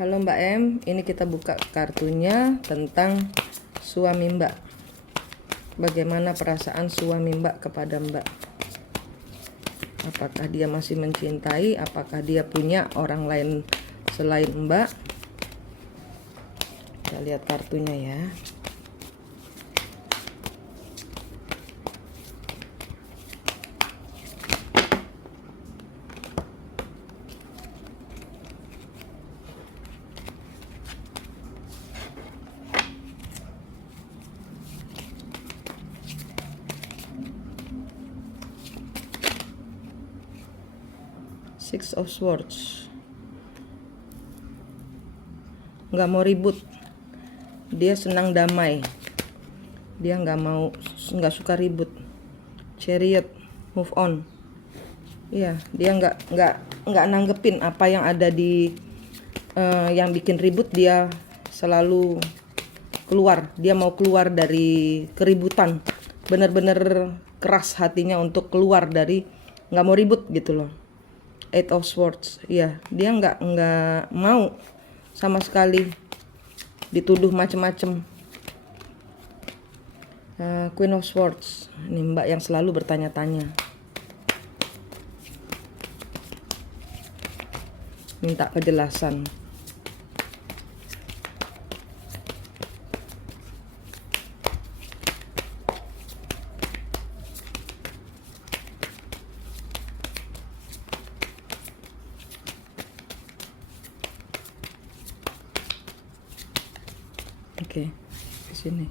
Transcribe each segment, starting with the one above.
Halo Mbak M, ini kita buka kartunya tentang suami Mbak. Bagaimana perasaan suami Mbak kepada Mbak? Apakah dia masih mencintai? Apakah dia punya orang lain selain Mbak? Kita lihat kartunya ya. Six of Swords. Nggak mau ribut. Dia senang damai. Dia nggak suka ribut. Chariot, move on. Iya, dia nggak nanggepin apa yang ada di yang bikin ribut. Dia selalu keluar. Dia mau keluar dari keributan. Bener-bener keras hatinya untuk keluar dari, nggak mau ribut gitu loh. Eight of Swords, ya dia nggak mau sama sekali dituduh macem-macem. Queen of Swords, ini Mbak yang selalu bertanya-tanya, minta kejelasan. Oke, di sini.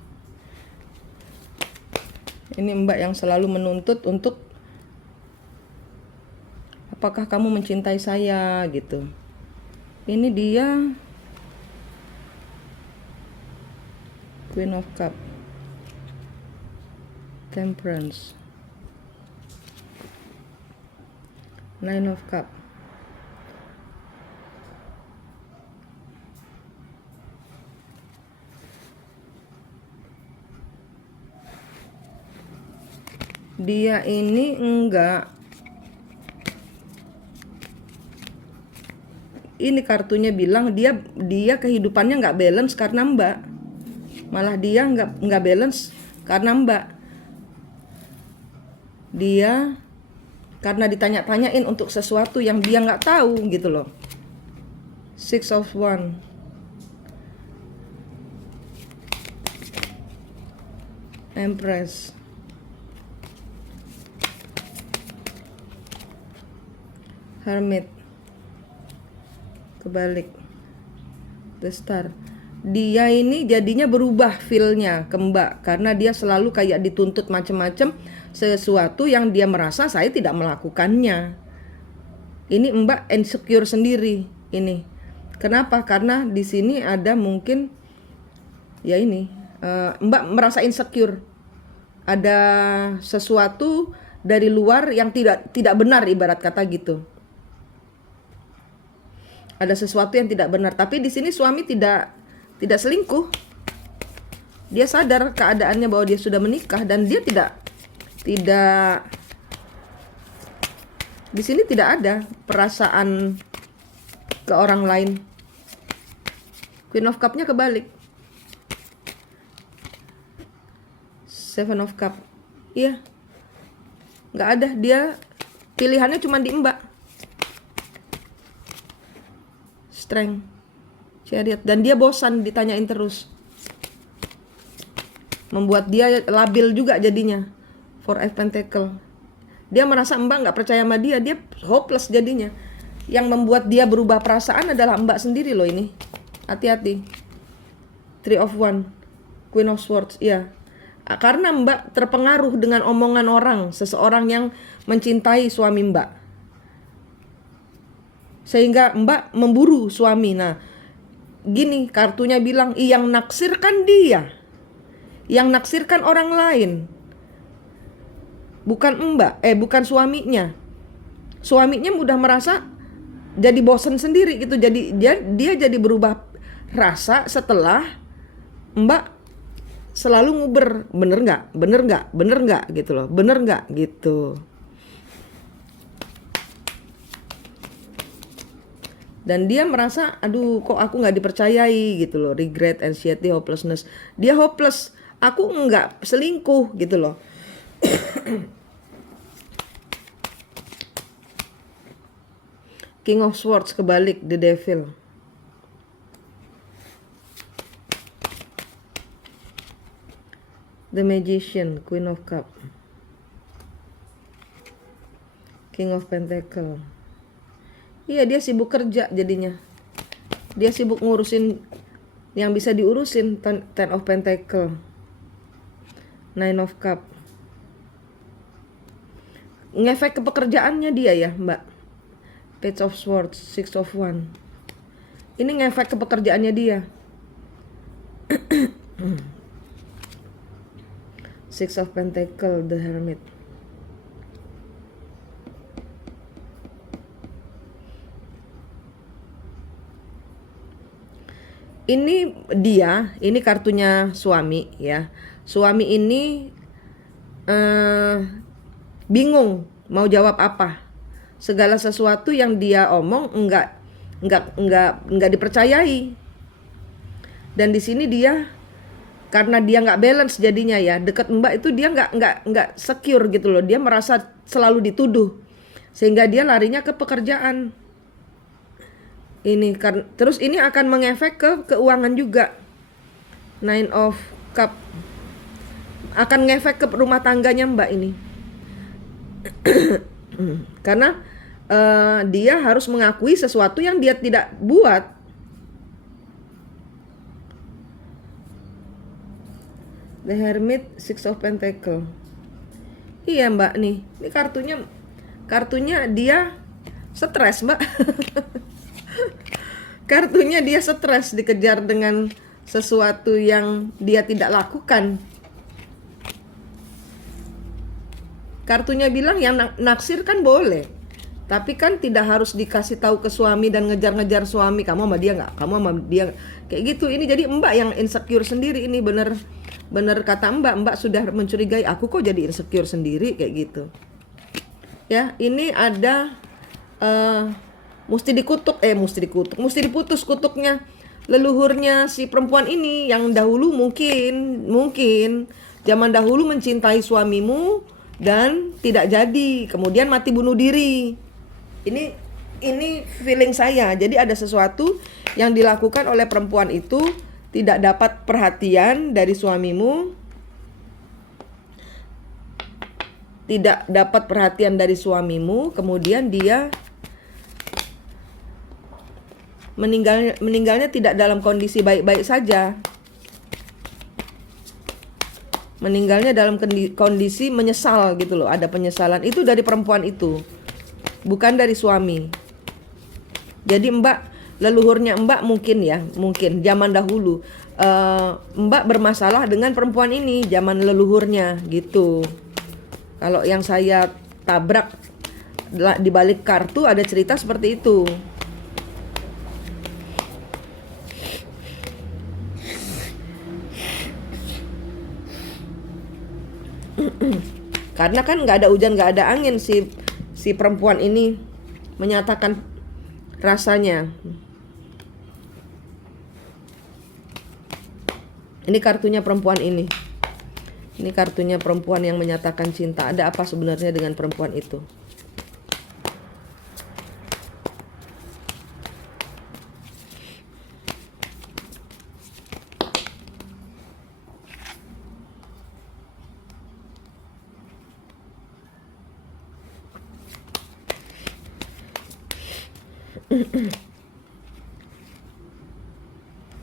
Ini Mbak yang selalu menuntut untuk apakah kamu mencintai saya gitu. Ini dia Queen of Cup, Temperance, Nine of Cup. Dia ini ini kartunya bilang dia kehidupannya nggak balance karena Mbak. Malah dia nggak balance karena Mbak. Dia karena ditanya-tanyain untuk sesuatu yang dia nggak tahu gitu loh. Six of Wands, Empress, Hermit, kebalik, The Star. Dia ini jadinya berubah feel-nya ke Mbak karena dia selalu kayak dituntut macem-macem sesuatu yang dia merasa saya tidak melakukannya. Ini Mbak insecure sendiri ini. Kenapa? Karena di sini ada mungkin ya ini Mbak merasa insecure. Ada sesuatu dari luar yang tidak benar, ibarat kata gitu. Ada sesuatu yang tidak benar, tapi di sini suami tidak selingkuh. Dia sadar keadaannya bahwa dia sudah menikah dan dia tidak di sini tidak ada perasaan ke orang lain. Queen of Cup-nya kebalik. Seven of Cup. Iya. Nggak ada, dia pilihannya cuma di Mbak. Strength, Chariot, dan dia bosan ditanyain terus. Membuat dia labil juga jadinya. Four of Pentacles. Dia merasa Mbak nggak percaya sama dia hopeless jadinya. Yang membuat dia berubah perasaan adalah Mbak sendiri loh ini. Hati-hati. Three of Wands, Queen of Swords, ya. Karena Mbak terpengaruh dengan omongan orang, seseorang yang mencintai suami Mbak. Sehingga Mbak memburu suami. Nah, gini kartunya bilang, yang naksirkan dia. Yang naksirkan orang lain. Bukan Mbak, bukan suaminya. Suaminya udah merasa jadi bosen sendiri gitu. Jadi dia jadi berubah rasa setelah Mbak selalu nguber, bener nggak gitu loh, bener nggak gitu. Dan dia merasa, aduh kok aku nggak dipercayai gitu loh. Regret, anxiety, hopelessness. Dia hopeless, aku nggak selingkuh gitu loh. King of Swords kebalik, the devil. The Magician, Queen of Cup. King of Pentacle. Iya, dia sibuk kerja jadinya. Dia sibuk ngurusin yang bisa diurusin. Ten of Pentacle. Nine of Cup. Ngefek ke pekerjaannya dia ya, Mbak. Page of Swords, Six of Wands. Ini ngefek ke pekerjaannya dia. Six of Pentacle, the Hermit. Ini kartunya suami ya. Suami ini bingung mau jawab apa. Segala sesuatu yang dia omong enggak dipercayai. Dan di sini dia, karena dia nggak balance jadinya ya, deket Mbak itu dia nggak secure gitu loh. Dia merasa selalu dituduh, sehingga dia larinya ke pekerjaan. Terus ini akan mengefek ke keuangan juga. Nine of Cup akan ngefek ke rumah tangganya Mbak ini. Karena dia harus mengakui sesuatu yang dia tidak buat. The Hermit, Six of Pentacle. Iya Mbak nih, ini kartunya dia stres Mbak. Kartunya dia stres dikejar dengan sesuatu yang dia tidak lakukan. Kartunya bilang yang naksir kan boleh, tapi kan tidak harus dikasih tahu ke suami dan ngejar-ngejar suami. Kamu sama dia nggak? Kamu sama dia kayak gitu. Ini jadi Mbak yang insecure sendiri. Ini bener kata Mbak sudah mencurigai aku kok jadi insecure sendiri kayak gitu. Ya, ini ada mesti diputus kutuknya leluhurnya si perempuan ini yang dahulu mungkin zaman dahulu mencintai suamimu dan tidak jadi, kemudian mati bunuh diri. Ini feeling saya. Jadi ada sesuatu yang dilakukan oleh perempuan itu, tidak dapat perhatian dari suamimu, kemudian dia meninggalnya tidak dalam kondisi baik-baik saja. Meninggalnya dalam kondisi menyesal gitu loh. Ada penyesalan itu dari perempuan itu, bukan dari suami. Jadi leluhurnya Mbak mungkin zaman dahulu Mbak bermasalah dengan perempuan ini zaman leluhurnya gitu. Kalau yang saya tabrak di balik kartu ada cerita seperti itu. Karena kan nggak ada hujan nggak ada angin, si perempuan ini menyatakan rasanya. Ini kartunya perempuan ini. Ini kartunya perempuan yang menyatakan cinta. Ada apa sebenarnya dengan perempuan itu?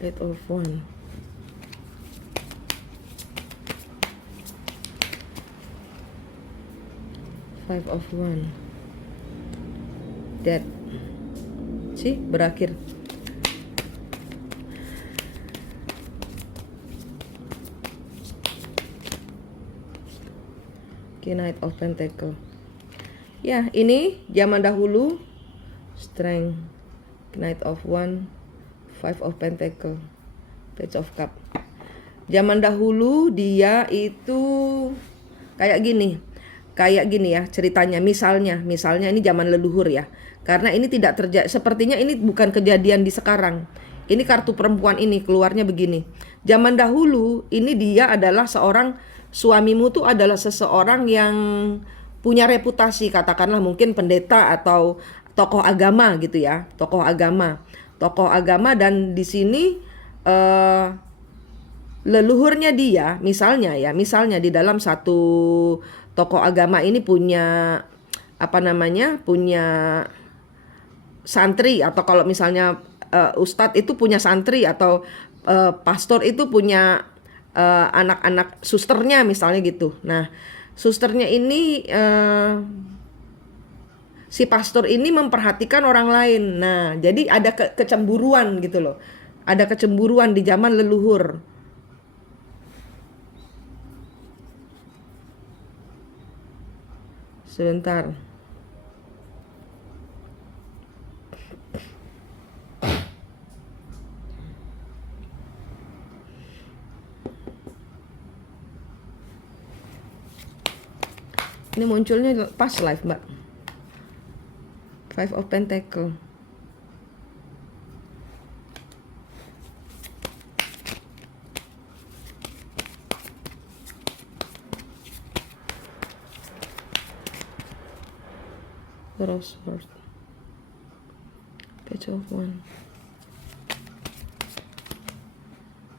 Eight of Wands. Five of Wands. Death. Berakhir. Knight of Pentacle. Ya, ini zaman dahulu. Strength, Knight of Wands, Five of Pentacle, Page of Cup. Zaman dahulu dia itu kayak gini. Kayak gini ya ceritanya, misalnya ini zaman leluhur ya. Karena ini tidak terjadi, sepertinya ini bukan kejadian di sekarang. Ini kartu perempuan ini keluarnya begini. Zaman dahulu ini dia adalah seorang, suamimu tuh adalah seseorang yang punya reputasi, katakanlah mungkin pendeta atau tokoh agama gitu ya, tokoh agama dan di sini leluhurnya dia, misalnya di dalam satu tokoh agama ini punya punya santri, atau kalau misalnya ustadz itu punya santri, atau pastor itu punya anak-anak susternya misalnya gitu. Nah, susternya ini si pastor ini memperhatikan orang lain. Nah, jadi ada kecemburuan gitu loh. Ada kecemburuan di zaman leluhur. Sebentar. Ini munculnya pas live, Mbak. Five of Pentacle. Crossword. Page of One.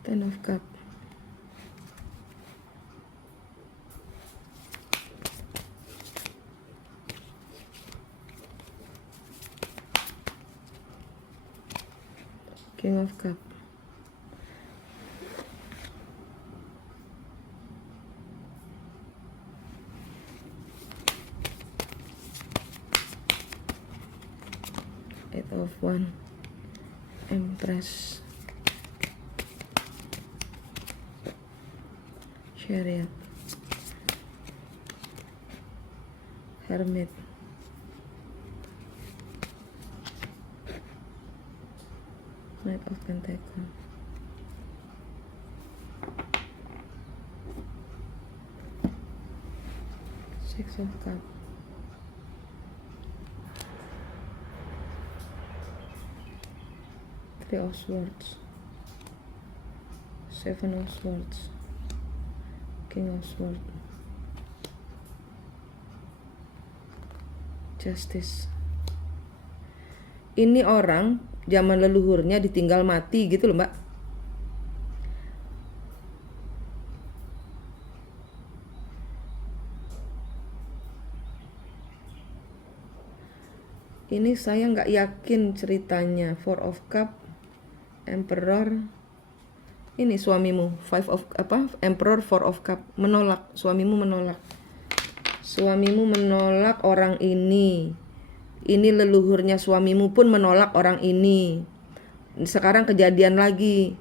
Ten of Cup. King of Cup. Eight of One. Empress. Chariot. Hermit. Knight of Pentacle. Six of Cup. Three of Swords. Seven of Swords. King of Swords. Justice. Ini orang zaman leluhurnya ditinggal mati gitu loh, Mbak. Ini saya nggak yakin ceritanya. Four of Cup, Emperor. Ini suamimu, Emperor, Four of Cup, menolak, suamimu menolak. Suamimu menolak orang ini. Ini leluhurnya suamimu pun menolak orang ini. Sekarang kejadian lagi.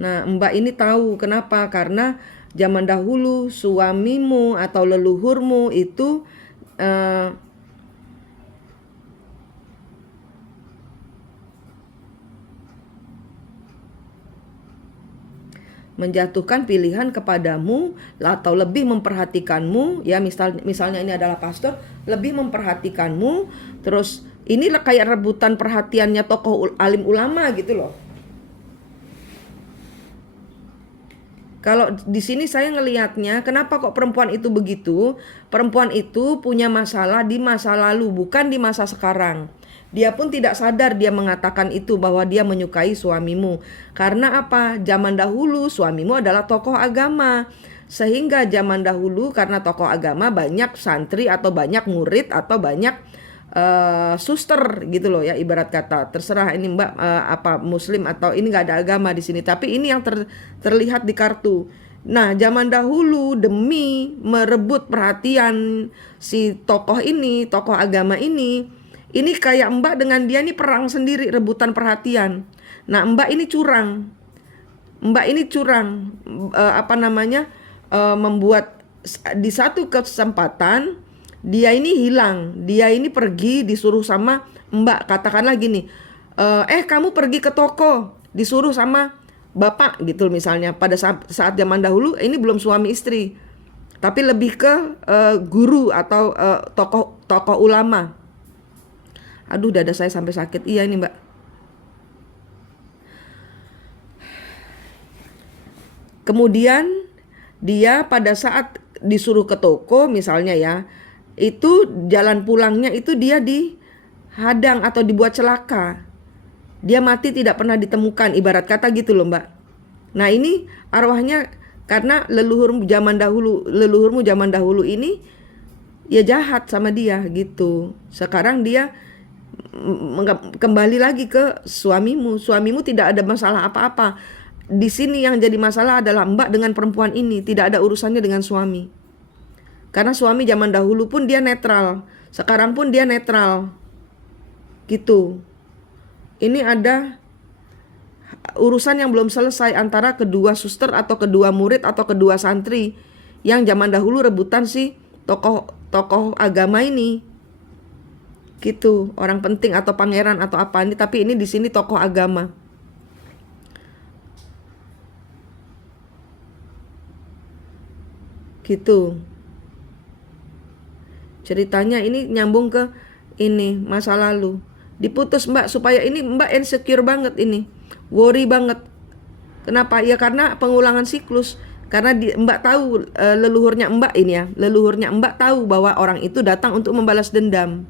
Nah, Mbak ini tahu kenapa? Karena zaman dahulu suamimu atau leluhurmu itu menjatuhkan pilihan kepadamu atau lebih memperhatikanmu ya, misalnya ini adalah pastor, lebih memperhatikanmu. Terus ini kayak rebutan perhatiannya tokoh alim ulama gitu loh. Kalau di sini saya ngelihatnya, kenapa kok perempuan itu begitu? Perempuan itu punya masalah di masa lalu, bukan di masa sekarang. Dia pun tidak sadar dia mengatakan itu, bahwa dia menyukai suamimu. Karena apa? Zaman dahulu suamimu adalah tokoh agama. Sehingga zaman dahulu karena tokoh agama banyak santri atau banyak murid atau banyak suster gitu loh ya, ibarat kata. Terserah ini Mbak apa muslim atau ini nggak ada agama di sini. Tapi ini yang terlihat di kartu. Nah, zaman dahulu demi merebut perhatian si tokoh ini, tokoh agama ini kayak Mbak dengan dia ini perang sendiri, rebutan perhatian. Nah, Mbak ini curang. Membuat di satu kesempatan dia ini hilang. Dia ini pergi disuruh sama Mbak, katakanlah gini. Kamu pergi ke toko, disuruh sama bapak gitu misalnya. Pada saat zaman dahulu ini belum suami istri. tapi lebih ke guru atau tokoh ulama. Aduh, dada saya sampai sakit. Iya ini Mbak. Kemudian dia pada saat disuruh ke toko misalnya ya, itu jalan pulangnya itu dia dihadang atau dibuat celaka. Dia mati tidak pernah ditemukan, ibarat kata gitu loh Mbak. Nah ini arwahnya karena leluhurmu zaman dahulu ini ya jahat sama dia gitu. Sekarang dia kembali lagi ke suamimu. Suamimu tidak ada masalah apa-apa. Di sini yang jadi masalah adalah Mbak dengan perempuan ini, tidak ada urusannya dengan suami. Karena suami zaman dahulu pun dia netral, sekarang pun dia netral. Gitu. Ini ada urusan yang belum selesai antara kedua suster atau kedua murid atau kedua santri yang zaman dahulu rebutan si tokoh agama ini. Gitu, orang penting atau pangeran atau apa ini, tapi ini di sini tokoh agama. Gitu. Ceritanya ini nyambung ke ini masa lalu. Diputus Mbak supaya ini Mbak insecure banget ini. Worry banget. Kenapa? Ya karena pengulangan siklus. Karena Mbak tahu leluhurnya Mbak ini ya. Leluhurnya Mbak tahu bahwa orang itu datang untuk membalas dendam.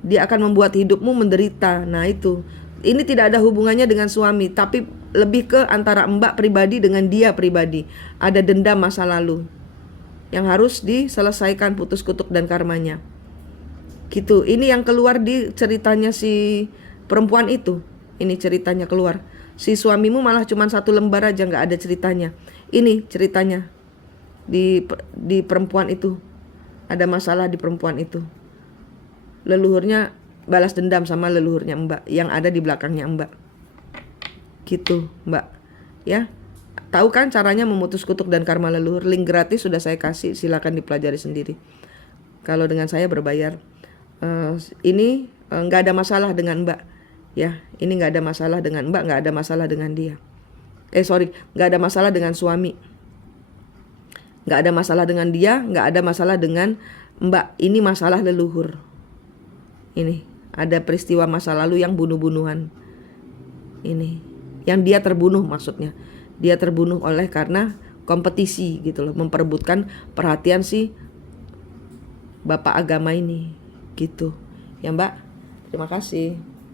Dia akan membuat hidupmu menderita. Nah itu. Ini tidak ada hubungannya dengan suami, tapi lebih ke antara Mbak pribadi dengan dia pribadi. Ada dendam masa lalu yang harus diselesaikan putus kutuk dan karmanya. Gitu. Ini yang keluar di ceritanya si perempuan itu. Ini ceritanya keluar. Si suamimu malah cuma 1 lembar aja, nggak ada ceritanya. Ini ceritanya di perempuan itu. Ada masalah di perempuan itu. Leluhurnya balas dendam sama leluhurnya Mbak yang ada di belakangnya Mbak. Gitu Mbak. Ya. Tahu kan caranya memutus kutuk dan karma leluhur? Link gratis sudah saya kasih, silakan dipelajari sendiri. Kalau dengan saya berbayar. Ini nggak ada masalah dengan Mbak. Ya, ini nggak ada masalah dengan Mbak, nggak ada masalah dengan dia. Nggak ada masalah dengan suami. Nggak ada masalah dengan dia, nggak ada masalah dengan Mbak. Ini masalah leluhur. Ini ada peristiwa masa lalu yang bunuh-bunuhan. Ini yang dia terbunuh maksudnya. Dia terbunuh oleh karena kompetisi gitu loh, memperebutkan perhatian si bapak agama ini gitu. Ya Mbak, terima kasih.